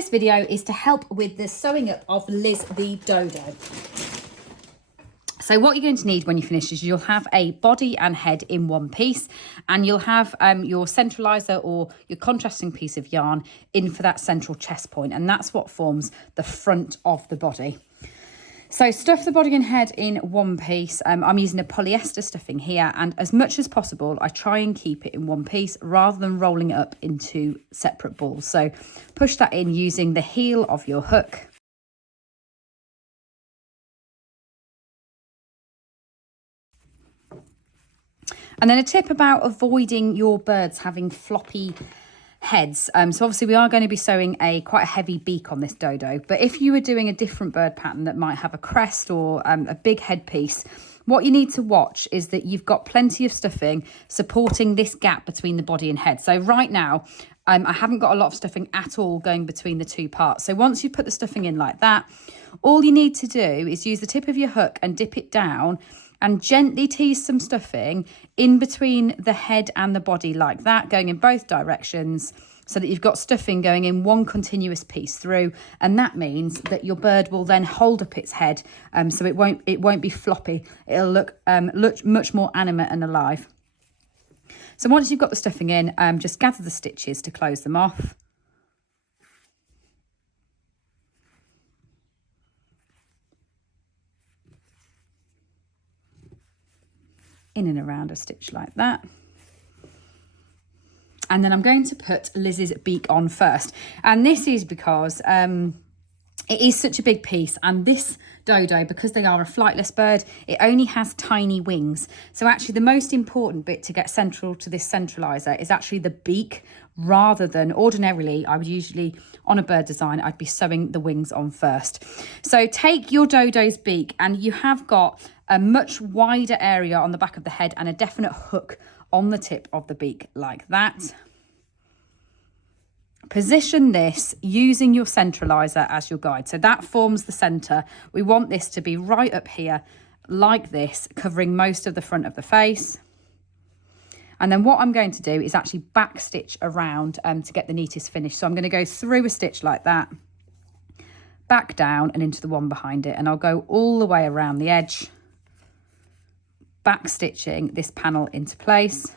this video is to help with the sewing up of Liz the Dodo. So what you're going to need when you finish is you'll have a body and head in one piece, and you'll have your centraliser or your contrasting piece of yarn in for that central chest point, and that's what forms the front of the body. So stuff the body and head in one piece. I'm using a polyester stuffing here, and as much as possible I try and keep it in one piece rather than rolling it up into separate balls. So push that in using the heel of your hook. And then a tip about avoiding your birds having floppy heads. So obviously we are going to be sewing quite a heavy beak on this dodo, but if you were doing a different bird pattern that might have a crest or a big headpiece, what you need to watch is that you've got plenty of stuffing supporting this gap between the body and head. So right now, I haven't got a lot of stuffing at all going between the two parts. So once you put the stuffing in like that, all you need to do is use the tip of your hook and dip it down and gently tease some stuffing in between the head and the body like that, going in both directions so that you've got stuffing going in one continuous piece through. And that means that your bird will then hold up its head, so it won't be floppy. It'll look much more animate and alive. So once you've got the stuffing in, just gather the stitches to close them off. In and around a stitch like that. And then I'm going to put Liz's beak on first. And this is because it is such a big piece, and this dodo, because they are a flightless bird, it only has tiny wings. So actually the most important bit to get central to this centraliser is actually the beak, rather than ordinarily I would usually, on a bird design, I'd be sewing the wings on first. So take your dodo's beak, and you have got a much wider area on the back of the head and a definite hook on the tip of the beak like that. Position this using your centraliser as your guide. So that forms the centre. We want this to be right up here like this, covering most of the front of the face. And then what I'm going to do is actually back stitch around to get the neatest finish. So I'm going to go through a stitch like that, back down and into the one behind it, and I'll go all the way around the edge, back stitching this panel into place.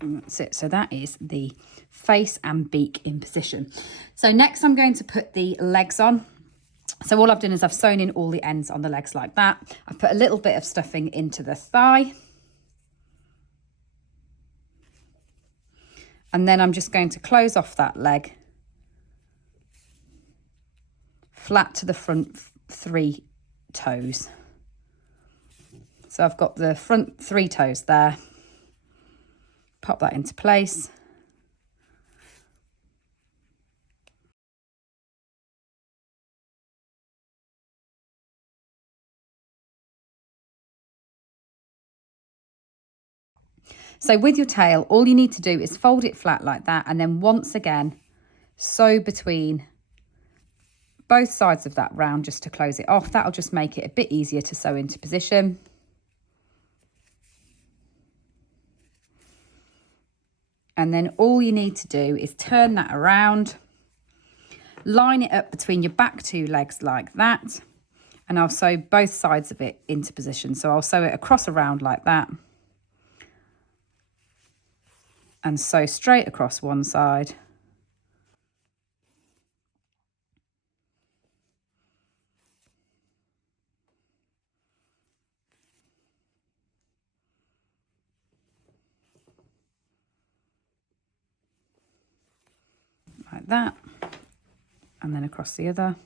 And that's it. So that is the face and beak in position. So next I'm going to put the legs on. So all I've done is I've sewn in all the ends on the legs like that. I've put a little bit of stuffing into the thigh. And then I'm just going to close off that leg flat to the front 3 toes. So I've got the front 3 toes there. Pop that into place. So with your tail, all you need to do is fold it flat like that, and then once again sew between both sides of that round just to close it off. That'll just make it a bit easier to sew into position. And then all you need to do is turn that around, line it up between your back 2 legs like that, and I'll sew both sides of it into position. So I'll sew it across around like that, and sew straight across one side. Like that, and then across the other.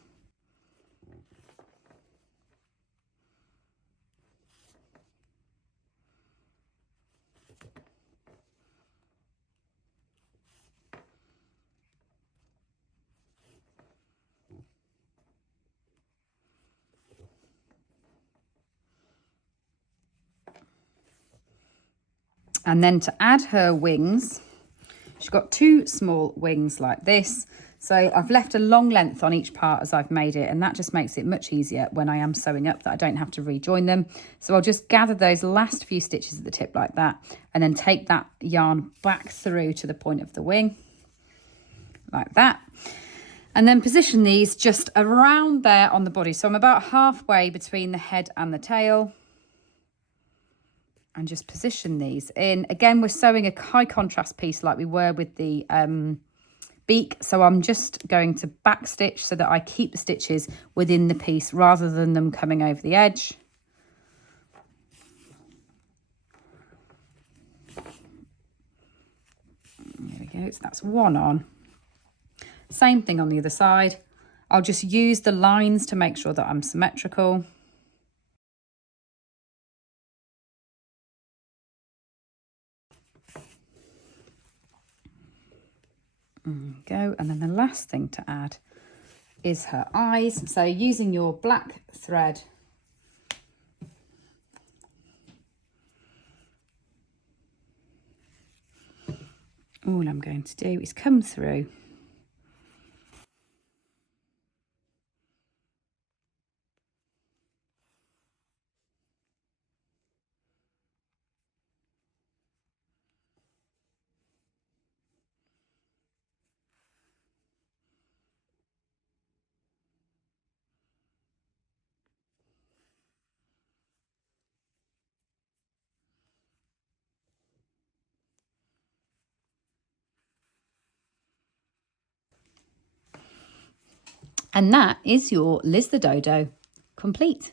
And then to add her wings, she's got 2 small wings like this. So I've left a long length on each part as I've made it, and that just makes it much easier when I am sewing up, that I don't have to rejoin them. So I'll just gather those last few stitches at the tip like that, and then take that yarn back through to the point of the wing, like that. And then position these just around there on the body. So I'm about halfway between the head and the tail. And just position these in. Again, we're sewing a high contrast piece like we were with the beak. So I'm just going to back stitch so that I keep the stitches within the piece rather than them coming over the edge. There we go. So that's one on. Same thing on the other side. I'll just use the lines to make sure that I'm symmetrical. There we go. And then the last thing to add is her eyes. So using your black thread, all I'm going to do is come through and that is your Liz the Dodo complete.